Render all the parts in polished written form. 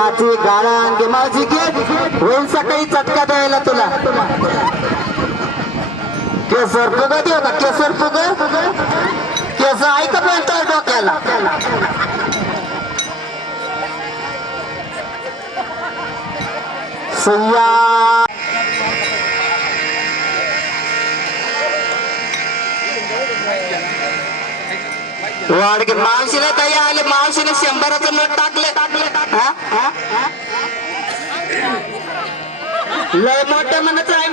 चाची गाळा घे मावशी घे होईल सकाळी चटका द्यायला तुला केसर फुग देऊ का केसर फुग केस ऐकत म्हणतो डोक्याला सय्या वाडगे मावशीला काही आले मावशीने 100चं नोट टाकले लय मोठं म्हणत आहे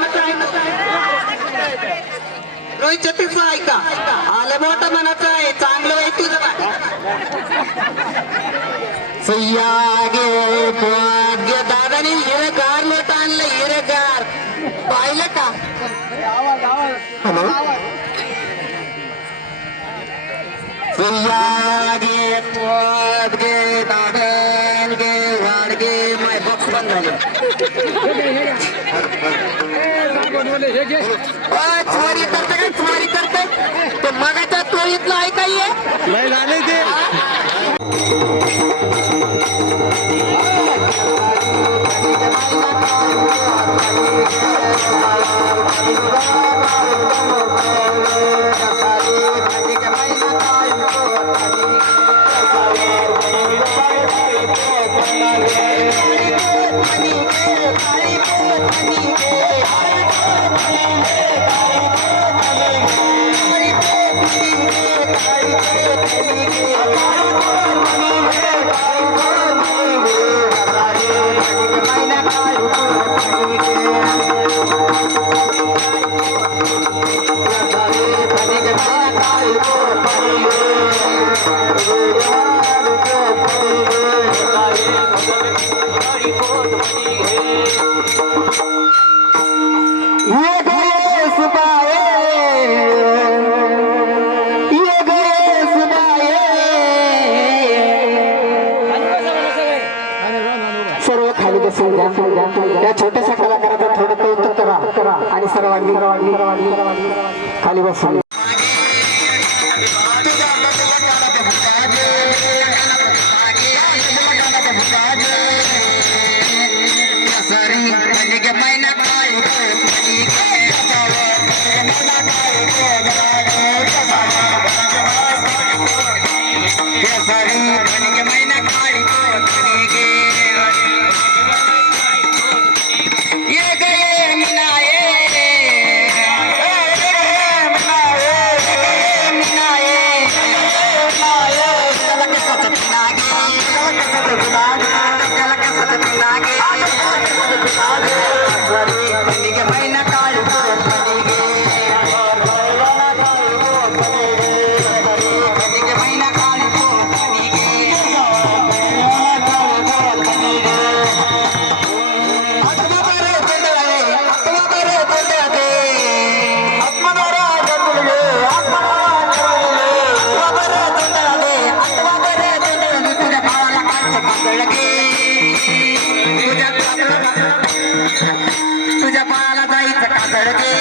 रोहित छत्तीस ऐका आलं मोठं म्हणत आहे चांगलं आहे तुझं सय्या गे दादाने हिरेगार नोट आणलं हिरेगार पाहिलं का हॅलो गे पोत गे दादन गे वाडगे माय बॉक्स बंद झाले चोरी करते काय चोरी करते ते मगाच्या चोरीतलं ऐकाय नाही झाले ते सर्व खाली बसून द्या या छोट्याशा कलाकाराचं थोडं कौतुक करा आणि सर्वांनी खाली बसून तुझ्या बाळाला जायचं कातडगे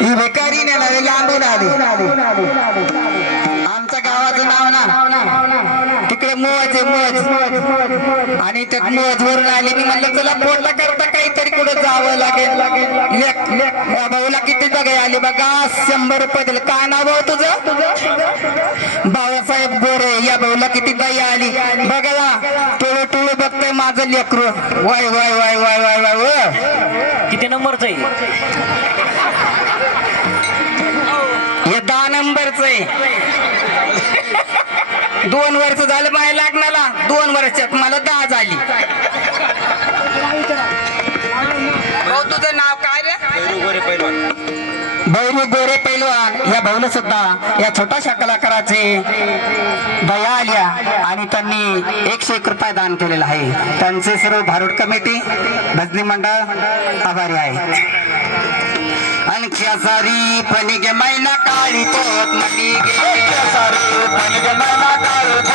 ही बेकारी नाही लांबून आली आमच्या गावाचं नाव ना तिकडे मोज आणि त्यात मोज वरून आले मी म्हणलं चला पोटला करता काहीतरी कुठे जावं लागेल या भाऊला किती जागा आली बघा 100 रुपये दिले काय नाव भाऊ तुझं बाळासाहेब गोरे या भाऊला किती बाई आली बघा टोळू टोळू बघतोय माझं लेकरू Y Y Y Y Y Y व किती नंबरच आहे हे 10 नंबरच आहे 2 वर्ष झालं माझ्या लग्नाला 2 वर्षात मला 10 झाली भाऊ तुझं नाव काय रे भैरू गोरे पैलवान या भाऊला सुद्धा या छोट्याशा कलाकाराचे दया आल्या आणि त्यांनी 101 रुपये दान केलेला आहे त्यांचे सर्व भारूड कमिटी भजनी मंडळ आभारी आहे आणखी सारी पनिगे मैना काळी तोत मटी गे सारी पनिगे मैना काळी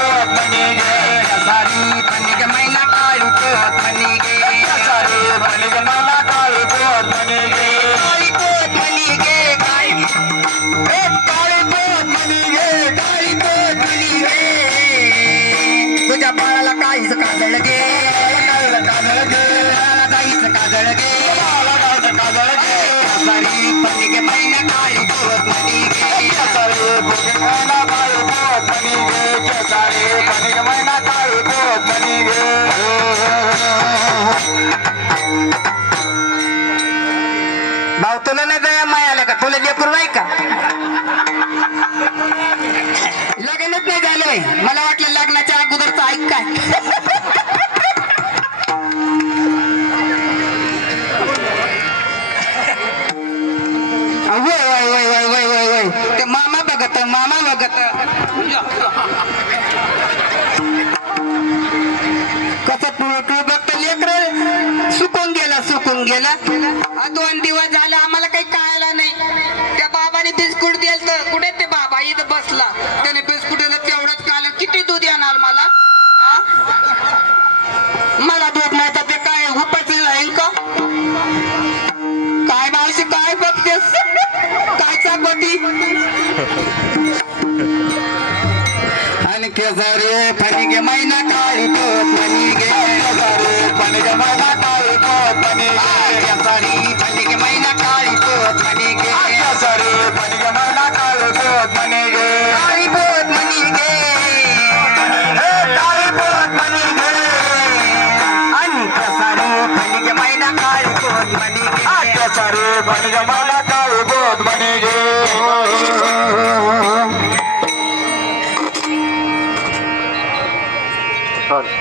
का लग्नच नाही झालंय मला वाटलं लग्नाच्या अगोदरच ऐक काय वय वय वय वय वय वय वय ते मामा बघत कसं तू बघत लेकर सुकून गेला 2 दिवस झाला आम्हाला काही कळायला नाही त्या बाबाने बिस्कुट दिलं कुठे ते बाबा इथं बसला त्याने बिस्कुटला तेवढंच काल किती दूध येणार मला मला दूध नाही तर ते काय उपाशी राहील का काय मावशी काय बघतेस काय चापती आणि केसारे फणिगे मैना काळी पोत फणिगे केसारे फणिगे मैना काळी पोत फणिगे केसारी फणिगे मैना काळी पोत फणिगे केसारे फणिगे मैना काळी पोत फणिगे काळी पोत फणिगे काळी पोत फणिगे आणि केसारे फणिगे मैना काळी पोत फणिगे केसारे फणिगे मैना काळी पोत फणिगे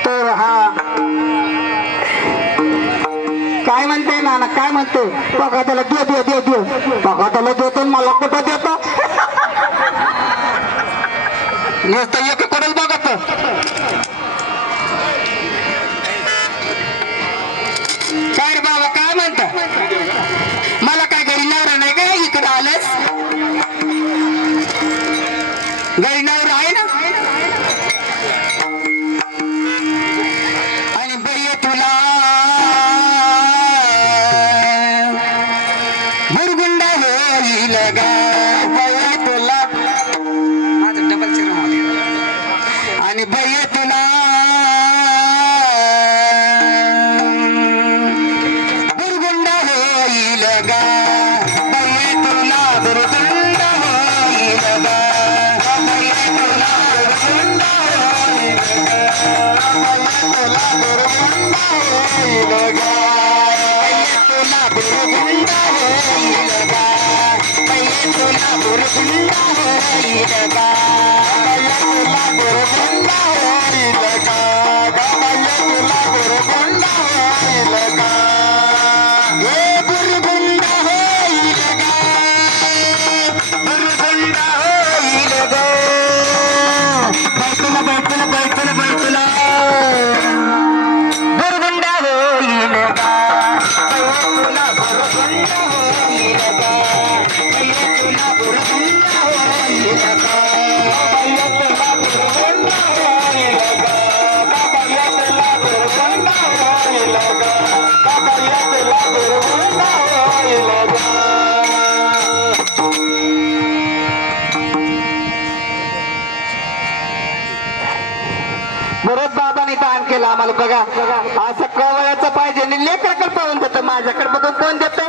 तर हा काय म्हणते नाना काय म्हणते बघा त्याला देव बघा त्याला देतो मला कुठं देतो नुसतं एकीकडेच बघत काय रे बाबा काय म्हणता मला काय घरी नवरा नाही का इकडे आलंस घरी नवरा आहे ना बरंच बाबांनी दान केलं आम्हाला बघा असं कवळ्याचं पाहिजे आणि लेकराकडे पाहून देतं माझ्याकडे बघून कोण देत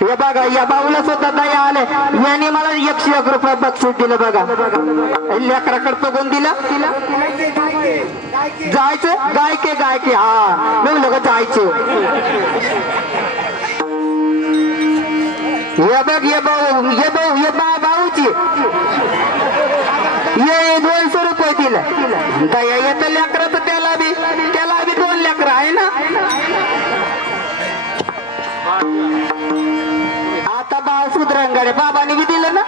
हे बघा या बाऊला सुद्धा दया आले यांनी मला 101 रुपये बक्षीस दिलं बघा लेकराकडे बघून दिलं जायचं गायके हा मी लोक जायचे हे भाऊची ये 200 रुपये दिलं दया येतं लेकराचं त्याला बी 2 लेकर आहे ना आता बाळ सुधरंगाडे बाबाने बी दिलं ना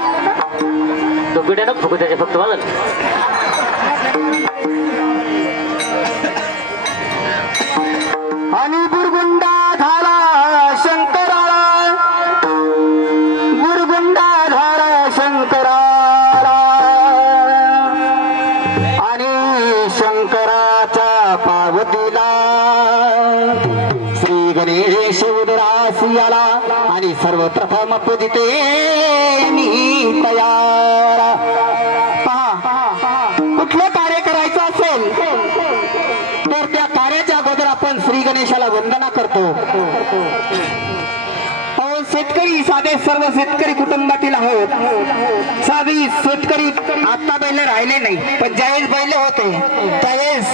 तो बिड्या ना फुकू त्याचे फक्त बघा आणि बुरगुंडा झाला शंकराला आणि शंकराच्या पार्वतीला श्री गणेश उदरास आला आणि सर्वप्रथम पूजिते तयार पहा कुठलं कार्य करायचं असेल तर त्या कार्याच्या अगोदर आपण श्री गणेशाला वंदना करतो शेतकरी साधे सर्व शेतकरी कुटुंबातील आहोत साधी शेतकरी आता बैल राहिले नाही पण ज्यावेळेस बैल होते त्यावेळेस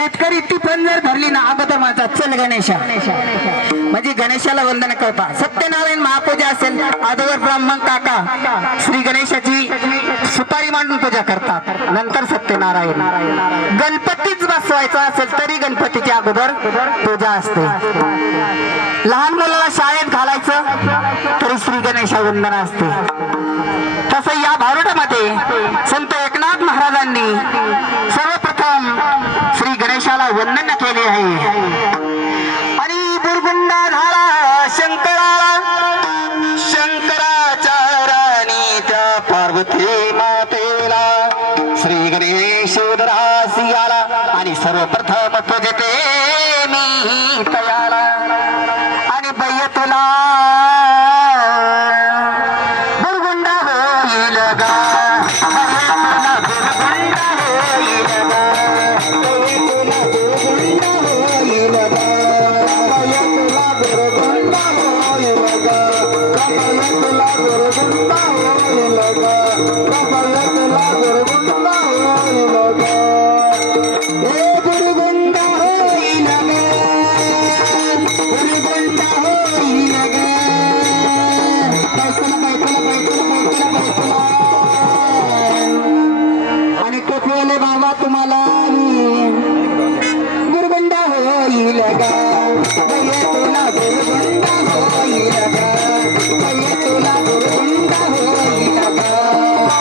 शेतकरी ती पण जर धरली ना अगोदर माझा चल गणेशा म्हणजे गणेशाला वंदन करता. सत्यनारायण महापूजा असेल अगोदर ब्राह्मण काका श्री गणेशाची सुपारी मांडून पूजा करतात. नंतर सत्यनारायण. गणपतीच बसवायचा असेल तरी गणपतीच्या अगोदर पूजा असते. लहान मुलाला शाळेत घालायचं तरी श्री गणेशा वंदन असते. तसं या भारुडामध्ये संत एकनाथ महाराजांनी सर्वप्रथम श्री गणेशाला वंदन केले आहे. आणि बुरगुंडा झाला शंकराला, शंकराच्या राणी त्या पार्वती मातेला श्री गणेश उदरासी आला. आणि सर्वप्रथम पूजते मी तयाला. आणि बैय तुला बुरगुंडा होईल गा, बैय तुला बुरगुंडा होईल गा, बैय तुला बुरगुंडा होईल गा, बैय तुला बुरगुंडा होईल गा, बैय तुला बुरगुंडा होईल गा. ए बुरगुंडा होईल गा, बुरगुंडा होईल गा. आणि कोकवले बाबा तुम्हाला बुरगुंडा होईल गा, बैय तुला बुरगुंडा होईल गा, बैय तुला बुरगुंडा होईल गा,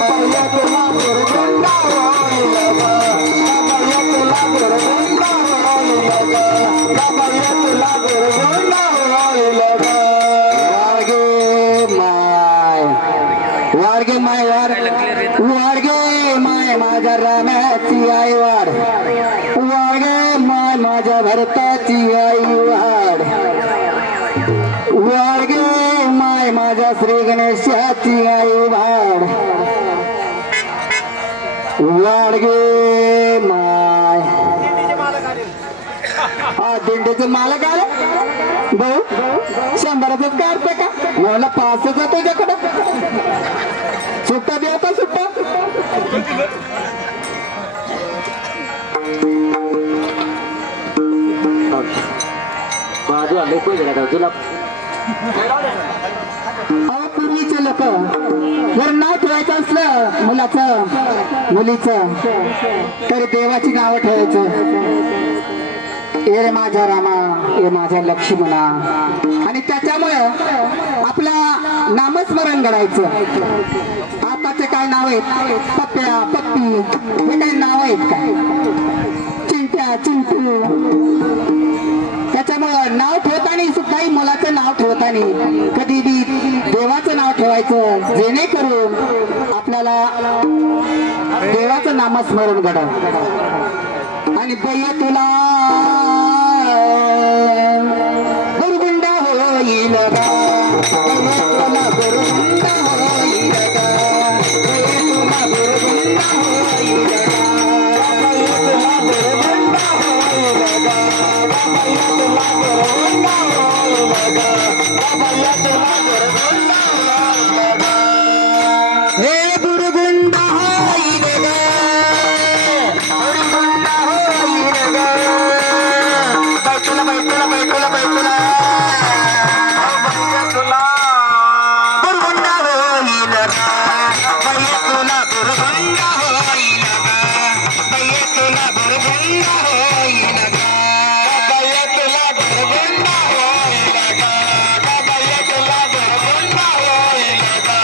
बैय तुला बुरगुंडा होईल गा, बैय तुला बुरगुंडा होईल गा, बैय तुला बुरगुंडा होईल गा. वाडगे माय वाडगे माय माझ्या रामाची आई वाड, वाडगे माय माझ्या भरताची आई वाड, वाडगे माय माझ्या श्री गणेशाची आई वाड, वाडगे माय. हा दिंडीचे मालक आले भाऊ, 100च काढते का? मला 5 जातो तुझ्याकडं. सुट्टा द्या आता सुट्टा. बाजूला लोक तुला पूर्वीचे लोक जर नाव ठेवायचं असलं मुलाचं मुलीचं तरी देवाची नावं ठेवायचं. ए रे माझ्या रामा, ए माझ्या लक्ष्मणा. आणि त्याच्यामुळं आपलं नामस्मरण करायचं. आताचे काय नाव आहेत? पप्प्या पप्पी हे काय नाव आहेत का? चिंट्या चिंटू. त्याच्यामुळं नाव ठेवताना सुद्धा मुलाचं नाव ठेवताना कधी बी देवाचं नाव ठेवायचं जेणेकरून आपल्याला देवाचं नामस्मरण घडव. आणि बैय तुला बुरगुंडा होईल गा, बैय तुला बुरगुंडा होईल गा, बैय तुला बुरगुंडा होईल गा, बैय तुला बुरगुंडा होईल गा, बैय तुला बुरगुंडा होईल गा, बैय तुला बुरगुंडा होईल गा. हे बुरगुंडा होईल गा, बुरगुंडा होईल गा. बैठुला बैठुला बैठुला बैठुला बैय तुला बुरगुंडा होईल गा, बैय तुला बुरगुंडा होईल गा, बैय तुला बुरगुंडा होईल गा, बैय तुला बुरगुंडा होईल गा, बैय तुला बुरगुंडा होईल गा,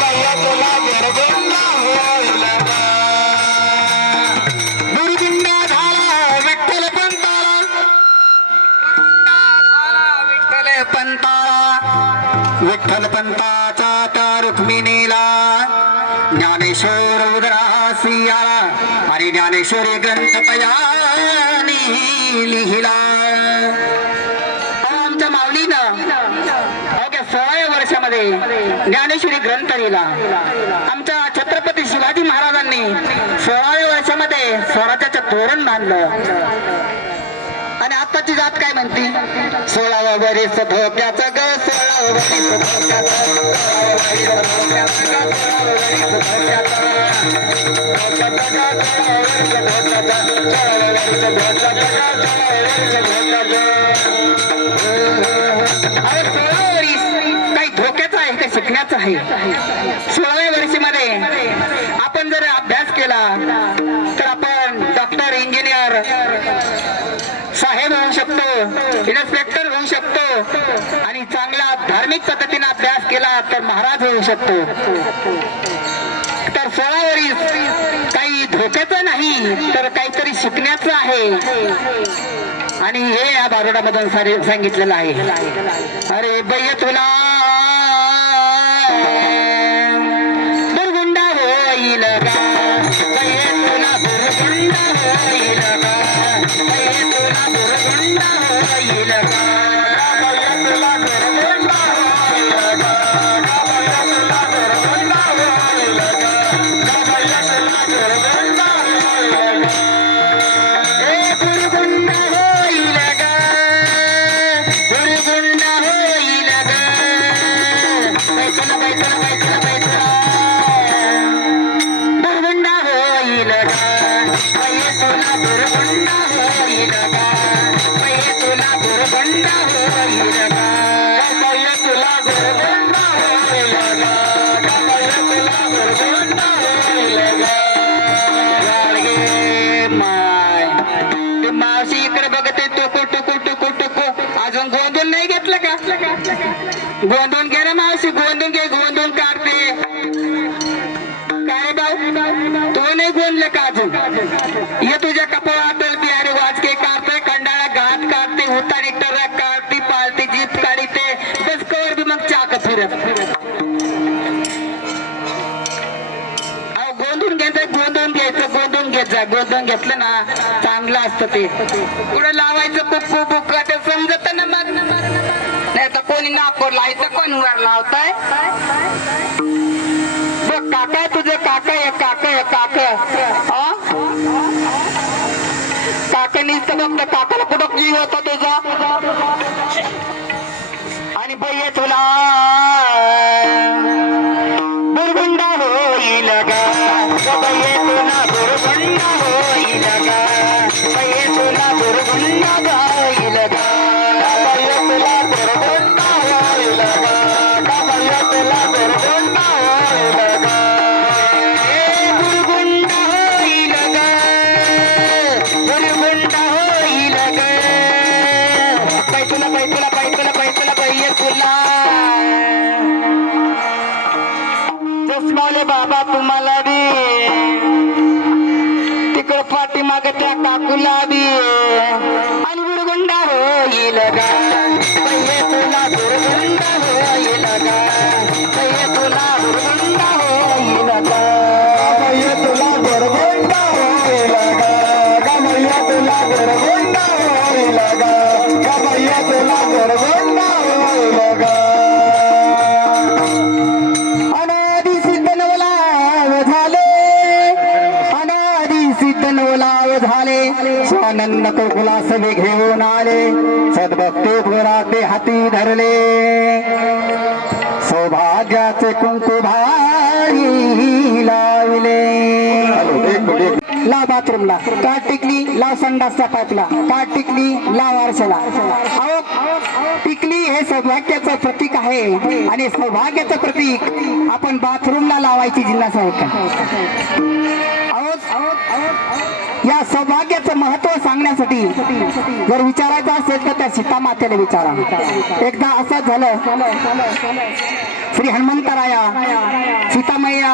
बैय तुला बुरगुंडा होईल गा. बुरगुंडा झाला विठ्ठल पंताला, विठ्ठल पंताला, विठ्ठल पंताचा त्या रुक्मिणीला ज्ञानेश्वर उदरासी आला. आणि ज्ञानेश्वरी ग्रंथ पयानी लिहिला. आमच्या माऊलीनं अवघ्या 16व्या वर्षामध्ये ज्ञानेश्वरी ग्रंथ लिहिला. आमच्या छत्रपती शिवाजी महाराजांनी 16व्या वर्षामध्ये स्वराज्याचं तोरण बांधलं. आणि आत्ताची जात काय म्हणते 16वा वरीस धोक्याचं ग 16वा वरीस धोक्याचं 16वा वरीस धोक्याचं ग 16वा वरीस धोक्याचं काही धोक्याचं आहे का शिकण्याचं आहे 16व्या वर्षीमध्ये आपण जर अभ्यास केला तर आपण डॉक्टर इंजिनियर साहेब होऊ शकतो इन्स्पेक्टर होऊ शकतो आणि चांगला धार्मिक पद्धतीने अभ्यास केला तर महाराज होऊ शकतो तर 16 वर्ष काही धोक्याचं नाही तर काहीतरी शिकण्याचं आहे आणि हे या बारोडामधून सांगितलेलं आहे अरे बैय तुला दुर्गुंडा होईल का बैय तुला दुर्गुंडा होईल का बैय तुला दुर्गुंडा होईल का बैय तुला दुर्गुंडा होईल का बैय तुला दुर्गुंडा होईल का बैय तुला दुर्गुंडा होईल का ए दुर्गुंडा होईल का दुर्गुंडा होईल का बैचला बैचला बैचला बैचला दुर्गुंडा होईल का बैय तुला दुर्गुंडा होईल का बैय तुला दुर्गुंडा होईल का बैय तुला दुर्गुंडा होईल का बैय तुला दुर्गुंडा होईल का गाडगे माय ते मावशी इकडे बघते टुकू टुकू टुकू टुकू अजून गोंधून नाही घेतलं का गोंधून घे ना मावशी गोंधून घे गोंधून काढते काय भाऊ तो नाही गोंधलं का अजून ये तुझ्या कपाळात बिहारी वाचके काढते कंडाळा घात काढते उतारी टरक काढते पालते जीप काढते बस कवर बी मग चाक फिरत अहो गोंधून घ्यायचं गोंधून घ्यायचं गोंधून घ्यायचं गोंधून घेतलं ना चांगलं असतं ते पुढे लावायचं कुक्कू बुक्का ते समजत ना मग नाही तर कोणी नाकोर लावायचं कोण वर लावताय बघ काका आहे तुझं काका आहे काका आहे काका काका नुसतं बघ काकाला कुठं जीव होता तुझा आणि बैय तुला दुर्गुंडा होईल का बैय तुला दुर्गुंडा होईल का बैय तुला दुर्गुंडा होईल का बैय तुला दुर्गुंडा होईल का बैय तुला दुर्गुंडा होईल का ए दुर्गुंडा होईल का दुर्गुंडा होईल का पैतुला बैय तुला चष्माले बाबा तुम्हाला दे तिकड पाठीमाग त्या काकूला दे आणि दुर्गुंडा होईल का बैय तुला दुर्गुंडा होईल का बैय तुला दुर्गुंडा होईल का बैय तुला दुर्गुंडा होईल का बैय तुला दुर्गुंडा होईल का बैय तुला दुर्गुंडा होईल का अनादि सिद्ध नवलाव झाले अनादि सिद्ध नवलाव झाले स्वानंद कुला सभे घेऊन आले सद्भक्ती पुराते हाती धरले सौभाग्याचे कुंकू भाई लावले लाव बाथरूमला काट टिकली लाव संडासच्या पाईपला काट टिकली लाव आरशाला अहो टिकली हे सौभाग्याचं प्रतीक आहे आणि सौभाग्याचं प्रतीक आपण बाथरूमला लावायची जिल्हा आहे का या सौभाग्याचं महत्व सांगण्यासाठी जर विचारायचं असेल तर त्या सीता मातेला विचारा एकदा असं झालं श्री हनुमंतराया सीतामय्या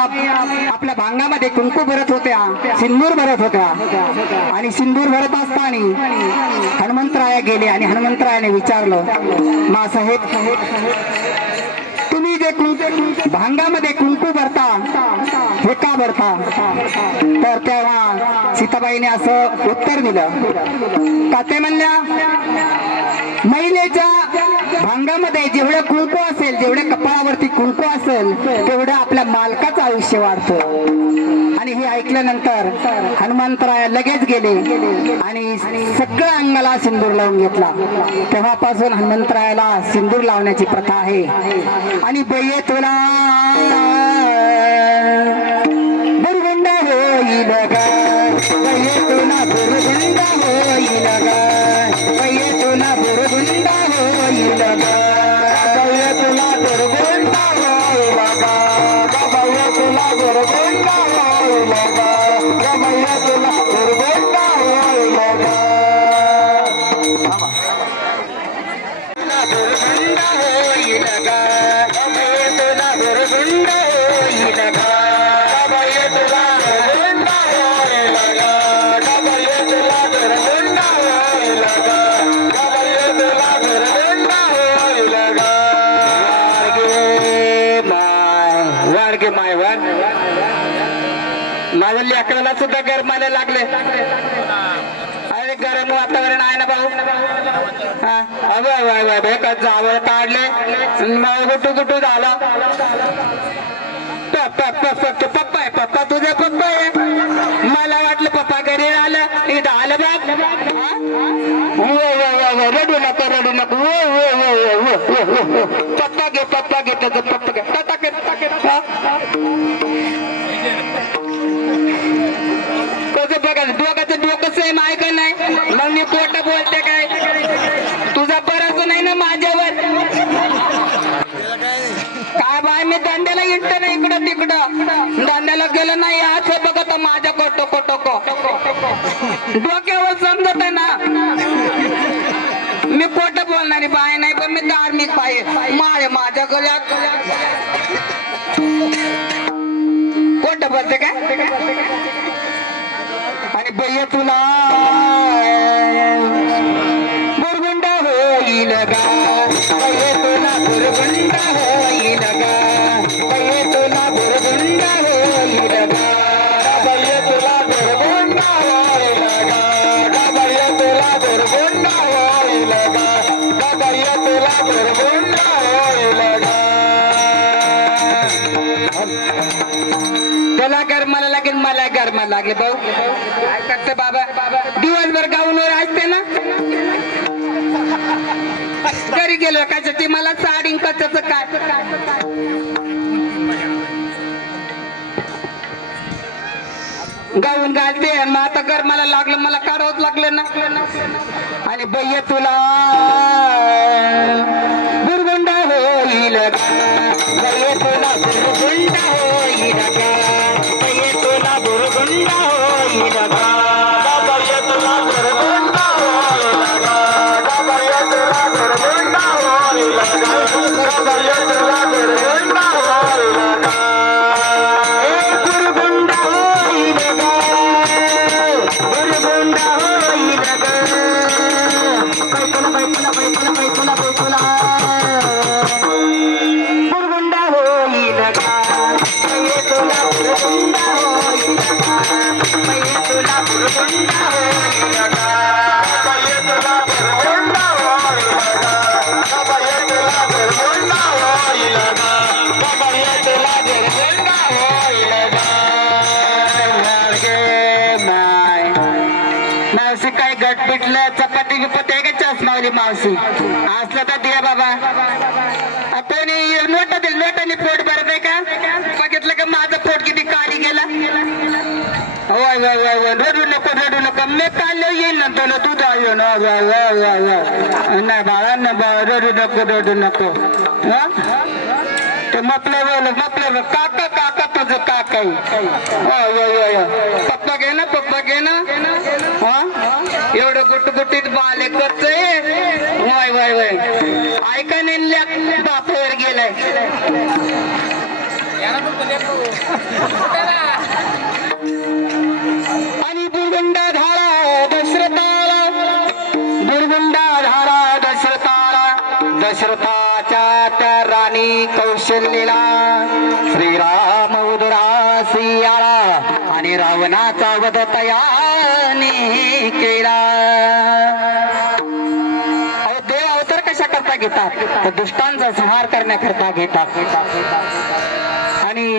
आपल्या भांगामध्ये कुंकू भरत होत्या सिंदूर भरत होत्या आणि सिंदूर भरत असताना हनुमंतराया गेले आणि हनुमंतरायाने विचारलं मा साहेब तुम्ही जे भांगामध्ये कुंकू भरता हे का भरता तर तेव्हा सीताबाईने असं उत्तर दिलं का ते म्हणल्या महिलेच्या भांगामध्ये जेवढं कुंकू असेल जेवढ्या कपाळावरती कुंकू असेल तेवढं आपल्या मालकाचं आयुष्य वाढतं आणि आणि हे ऐकल्यानंतर हनुमंतराय लगेच गेले आणि सगळं अंगाला सिंदूर लावून घेतला. तेव्हापासून हनुमंतरायाला सिंदूर लावण्याची प्रथा आहे. आणि बये तुला बुरगुंड होईल ग, बये तुला बुरगुंड होईल ग, बये तुला बुरगुंड होईल ग, बये तुला बुरगुंड होईल ग, बये तुला बुरगुंड होईल ग, बये तुला बुरगुंड होईल ग. बुरगुंड होईल ग, बये तुला बुरगुंड होईल ग, बये तुला बुरगुंड होईल ग, बये तुला बुरगुंड होईल ग, बये तुला बुरगुंड होईल ग. वारगे माय वार माझ्या लेकराला सुद्धा गरमायला लागले. अरे गरम वातावरण आहे ना भाऊ. भेकत जावं काढले गुटू गुटू झाला. पप्पा आहे पप्पा, तुझे पप्पा आहे. मला वाटलं पप्पा घरी आलं इथं आलं बघ. रडू नको रडू नको. पप्पा घे पप्पा घे त्याचं पप्पा घे. कसं बघा दोघांचं डोकं सेम आहे का नाही. मग मी खोटं बोलते काय. तुझा बराच नाही ना माझ्यावर. काय बाय मी धंद्याला येत नाही इकडं तिकडं. धंद्याला गेलं नाही असं बघत माझ्या टोको टोको डोक्यावर समजत आहे ना. मी खोटं बोलणारी बाय नाही पण मी धार्मिक बाय. माळे माझ्या गळ्यात खोटं बोलते काय. आणि बయ్య तुला बुरगुंड होईल गा, बయ్య तुला बुरगुंड होईल गा, बయ్య तुला बुरगुंड होईल गा, बయ్య तुला बुरगुंड होईल गा, बయ్య तुला बुरगुंड होईल गा, बయ్య तुला बुरगुंड होईल गा. त्याला गरमाला लागेल मला गरमाला लागले भाऊ. काय करते बाबा दिवसभर गाऊनवर असते ना. घरी गेलो कशाची मला साडी कशाच काय. गाऊन घालते आणि मग आता गरमाला लागलं मला काढावंच लागलं ना. आणि बయ్య तुला बुरगुंड होईल बయ్య तुला बुरगुंड होईल बయ్య तुला बुरगुंड होईल बయ్య तुला बुरगुंड होईल बయ్య तुला बुरगुंड होईल बయ్య तुला बुरगुंड होईल. बुरगुंड होईल बुरगुंड होईल बैतुला बुरगुंड होईल बయ్య तुला बुरगुंड होईल बయ్య तुला बुरगुंड होईल बయ్య तुला बुरगुंड होईल बయ్య तुला बुरगुंड होईल बయ్య तुला बुरगुंड होईल. मावशी काय गट पिटलं चपाती बिपती आहे का चष्मावली मावशी असलं तर दे बाबा. कोणी नोटा दिल नोटाने पोट भरत आहे का. बघितलं का माझं पोट किती काली गेला. होय होय होय होय रडू नको मी काल येईल ना तुला तू जाऊ ना. नाही बाळा ना रडू नको. ते मपलं काका काका तुझं काका. पप्पा घे ना एवढं गुटगुटीत बाले करतोय. वय वय वय ऐका नाही बापावर गेलाय. आणि बुरगुंडा धारा दशरथाला दशरथाच्या त्या राणी कौशल्येला श्रीराम उदरासी आला आणि रावणाचा वध तयाने केला. देव अवतार कशा करता घेतात तर दुष्टांचा संहार करण्याकरता घेतात. आणि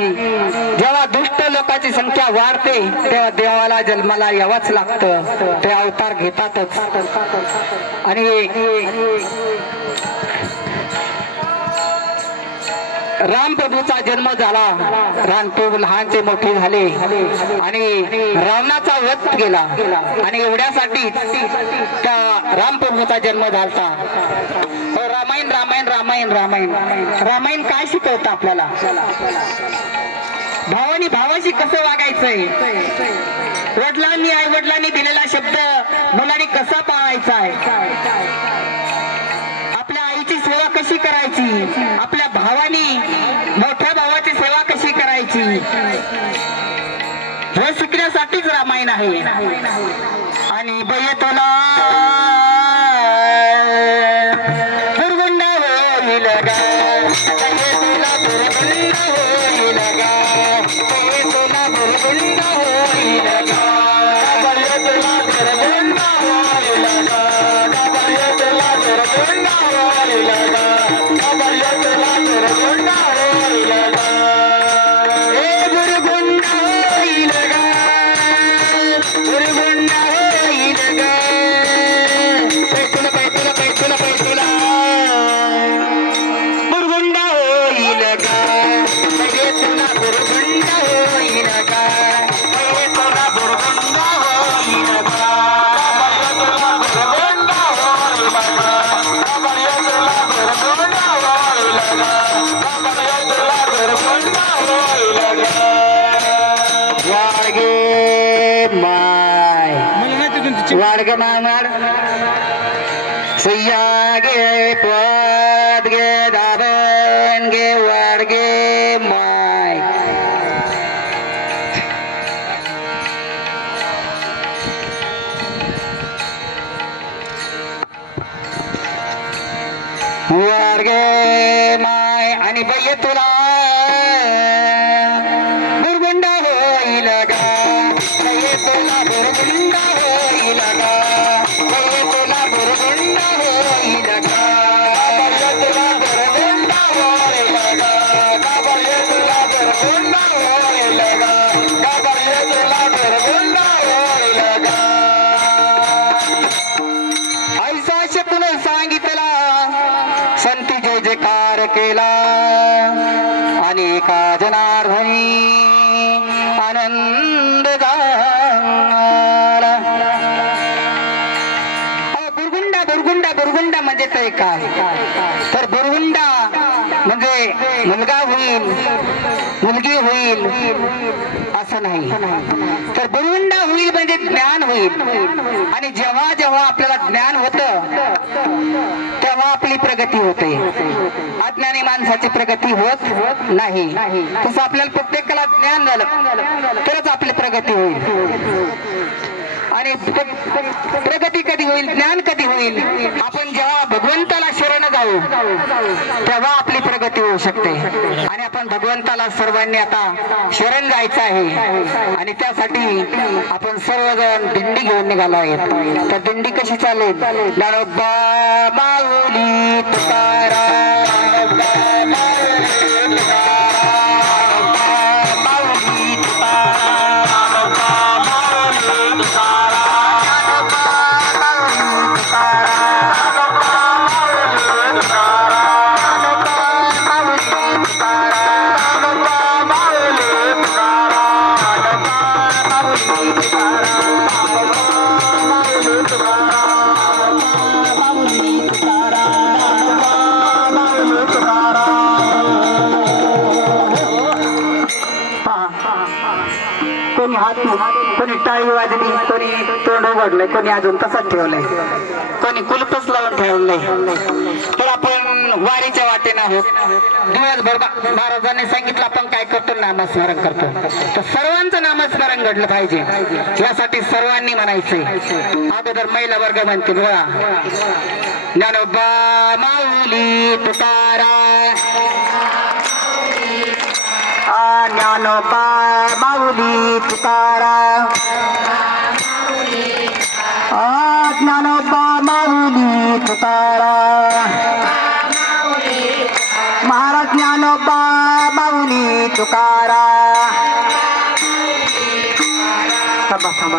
जेव्हा दुष्ट लोकांची संख्या वाढते तेव्हा देवाला जन्माला यावंच लागतं, ते अवतार घेतातच. आणि रामप्रभूचा जन्म झाला, रामप्रभू लहानचे मोठे झाले आणि रावणाचा वध केला आणि एवढ्यासाठी त्या रामप्रभूचा जन्म झाला. रामायण रामायण रामायण रामायण रामायण काय शिकवतं आपल्याला? भावानी भावाशी कसं वागायचंय, वडिलांनी आई वडिलांनी दिलेला शब्द मुलांनी कसा पाळायचा आहे, आपल्या आईची सेवा कशी करायची, आपल्या भावानी मोठ्या भावाची सेवा कशी करायची, हे शिकण्यासाठीच रामायण आहे. आणि बयतोला दुर्गुंडा होईल गा, बयतोला दुर्गुंडा होईल गा, बयतोला दुर्गुंडा होईल गा, बयतोला दुर्गुंडा होईल गा, बयतोला दुर्गुंडा होईल गा, बयतोला दुर्गुंडा होईल गा. हे दुर्गुंडा होईल गा, दुर्गुंडा होईल गा, पैतुला पैतुला पैतुला पैतुला दुर्गुंडा होईल गा, पैतुला दुर्गुंडा होईल गा, पैतुला दुर्गुंडा होईल गा, पैतुला दुर्गुंडा होईल गा, पैतुला दुर्गुंडा होईल गा, पैतुला दुर्गुंडा होईल गा. वाडगे माय वाडगे माय माड सय्या गे पद गे दाबन गे वाडगे माय. वाडगे माय आणि बయ్య तुला दुर्गुंडा होईल गा, बయ్య तुला दुर्गुंडा होईल गा, बయ్య तुला दुर्गुंडा होईल गा, बయ్య तुला दुर्गुंडा होईल गा, बయ్య तुला दुर्गुंडा होईल गा, बయ్య तुला दुर्गुंडा होईल गा. ऐसा शब्द सांगितला, संती जय जयकार केला आणि एका जनार्दनी आनंद झाला. बुरगुंडा बुरगुंडा बुरगुंडा म्हणजे ते काय? तर बुरगुंडा म्हणजे मुलगा होईल, मुलगी होईल असं नाही, तर बुरगुंडा होईल म्हणजे ज्ञान होईल. आणि जेव्हा जेव्हा आपल्याला ज्ञान होतं तेव्हा आपली प्रगती होते, अज्ञानी माणसाची प्रगती होत नाही. तसं आपल्याला प्रत्येकाला ज्ञान झालं तरच आपली प्रगती होईल. आणि प्रगती कधी होईल, ज्ञान कधी होईल? आपण जेव्हा भगवंताला शरण जाऊ तेव्हा आपली प्रगती होऊ शकते. आणि आपण भगवंताला सर्वांनी आता शरण जायचं आहे आणि त्यासाठी आपण सर्वजण दिंडी घेऊन निघालो आहेत. तर दिंडी कशी चालेल? ज्ञानोबा माऊली तुकाराम, ज्ञानोबा माऊली तुकाराम, माऊली तुकाराम, माऊली तुकाराम. कोणी हात, कोणी टाळी वाजली, कोणी तोंड उघडलंय, कोणी अजून तसंच ठेवलंय, कोणी कुलपच लावून ठेवलंय. तर आपण वारीच्या वाटेने आहोत. दिवसभर महाराजांनी सांगितलं आपण काय करतो, नामस्मरण करतो. तर सर्वांचं नामस्मरण घडलं पाहिजे, यासाठी सर्वांनी म्हणायचंय. अगोदर महिला वर्ग म्हणते बघा, ज्ञानोबा माऊली तुकाराम, ज्ञानोबा माऊली तुकाराम, ज्ञानोबा माऊली तुकाराम, महाराज ज्ञानोबा माऊली थांबा थांबा थांबा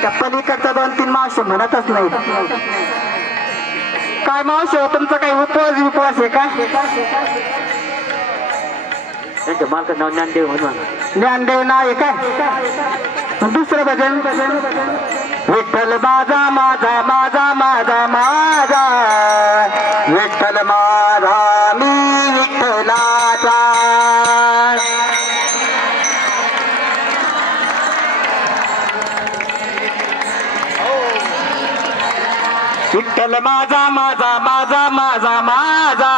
त्या पलीकडच्या 2-3 मावशी म्हणतच नाहीत. काय मावशी हो, तुमचा काही उपवास आहे का? त्यांच्या मालकाचं नाव ज्ञानदेव म्हणून. ज्ञानदेव नाव आहे काय? दुसरं भजन विठ्ठल माझा माझा माझा माझा माझा विठ्ठल माझा मी विठ्ठलाचा. विठ्ठल माझा माझा माझा माझा माझा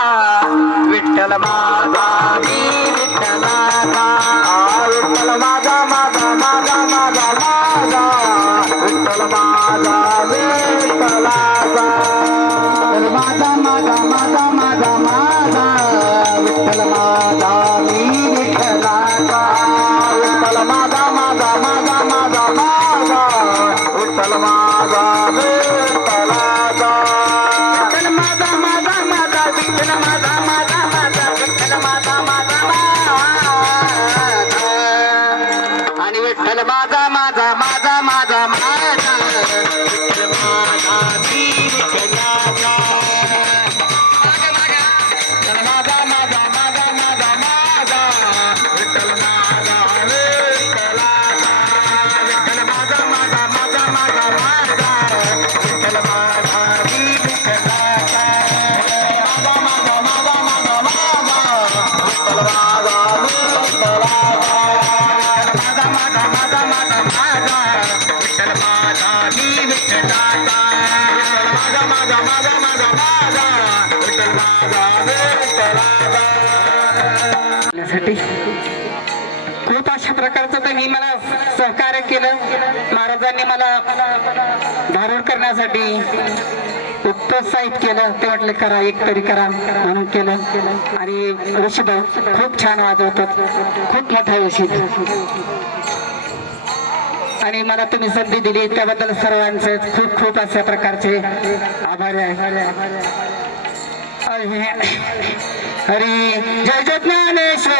विठ्ठल माझा मी विठ्ठलाचा. विठ्ठल माझा माझा माझा माझा माझा विठ्ठल माझा मी विठ्ठलाचा. माझा माझा माझा माझा माझा विठ्ठल माझा मी विठ्ठलाचा. विठ्ठल माझा माझा माझा माझा माझा विठ्ठल माझा मी विठ्ठलाचा. विठ्ठल माझा माझा माझा विठ्ठल माझा माझा माझा विठ्ठल माझा माझा माझा आणि विठ्ठल माझा माझा माझा माझा माझा विठ्ठल माझा मी विठ्ठलाचा. विठ्ठल माझा माझा माझा माझा माझा विठ्ठल माझा मी विठ्ठलाचा. विठ्ठल माझा माझा माझा माझा माझा विठ्ठल माझा मी विठ्ठलाचा. माझा माझा माझा माझा माझा विठ्ठल माझा मी विठ्ठलाचा. माझा माझा माझा माझा माझा विठ्ठल माझा मी विठ्ठलाचा. माझा माझा माझा माझा माझा विठ्ठल माझा मी विठ्ठलाचा. खूप अशा प्रकारचं तुम्ही मला सहकार्य केलं. महाराजांनी मला धारण करण्यासाठी प्रोत्साहित केलं. ते म्हटले करा, एक तरी करा म्हणून केलं. आणि ऋषभ खूप छान वाजवतात, खूप मोठा ऋषी. आणि मला तुम्ही संधी दिली त्याबद्दल सर्वांचे खूप खूप अशा प्रकारचे आभार आहे. हरी जय जय ज्ञानेश्वर.